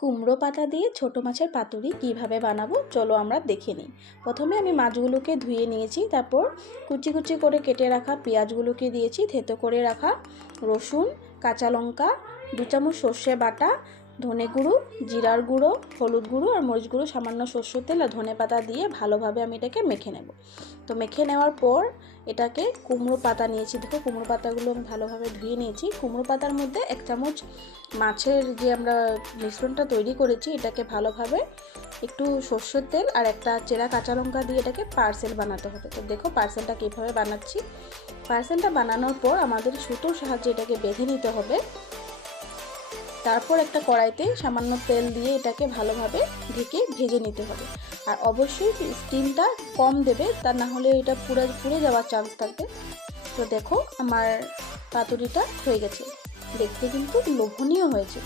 কুমড়ো পাতা দিয়ে ছোট মাছের পাতুরি কিভাবে বানাবো চলো আমরা দেখে নিই। প্রথমে আমি মাছগুলোকে ধুয়ে নিয়েছি, তারপর কুচি কুচি করে কেটে রাখা পেঁয়াজগুলোকে দিয়েছি, থেতো করে রাখা রসুন, কাঁচা লঙ্কা, 2 চামচ সর্ষে বাটা, ধনে গুঁড়ো, জিরার গুঁড়ো, হলুদ গুঁড়ো আর মরিচ গুঁড়ো, সামান্য সরষের তেল আর ধনে পাতা দিয়ে ভালোভাবে আমি এটাকে মেখে নেব। তো মেখে নেওয়ার পর এটাকে কুমড়ো পাতা নিয়েছি, দেখো কুমড়ো পাতাগুলো আমি ভালোভাবে ধুয়ে নিয়েছি। কুমড়ো পাতার মধ্যে 1 চামচ মাছের যে আমরা মিশ্রণটা তৈরি করেছি এটাকে ভালোভাবে একটু সরষের তেল আর একটা চেরা কাঁচা লঙ্কা দিয়ে এটাকে পার্সেল বানাতে হবে। তো দেখো পার্সেলটা কীভাবে বানাচ্ছি। পার্সেলটা বানানোর পর আমাদের সুতোর সাহায্যে এটাকে বেঁধে নিতে হবে। তারপর একটা কড়াইতে সামান্য তেল দিয়ে এটাকে ভালোভাবে ঢেকে ভেজে নিতে হবে। আর অবশ্যই স্টিমটা কম দেবে, তা না হলে এটা পুড়ে যাওয়ার চান্স থাকবে। তো দেখো আমার পাতুরিটা হয়ে গেছে, দেখতে কিন্তু লোভনীয় হয়েছে।